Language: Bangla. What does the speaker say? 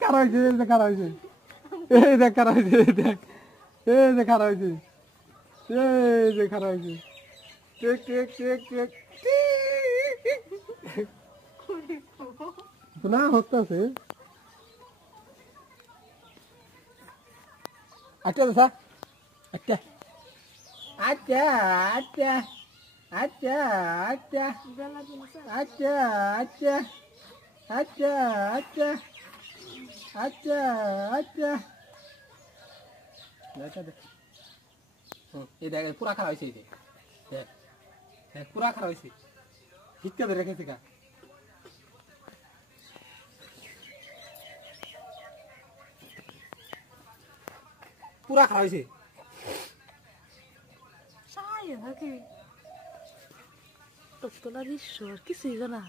কারা হয়েছে কারা হয়েছে এই দেখ কারা হয়েছে দেখ এই যে খারা হয়েছে এই যে খারা হয়েছে টেক টেক টেক টেক না হচ্ছে আচ্ছা দাদা আচ্ছা আচ্ছা আচ্ছা আচ্ছা আচ্ছা আচ্ছা আচ্ছা আচ্ছা আচ্ছা আচ্ছা আচ্ছা এই দেখ পুরা খারাপ হয়েছে দেখ দেখ পুরা খারাপ হয়েছে ভিক্ষা ধরে রেখেছে গা পুরা খারাপ হয়েছে তোলার ঈশ্বর কিছুই জানা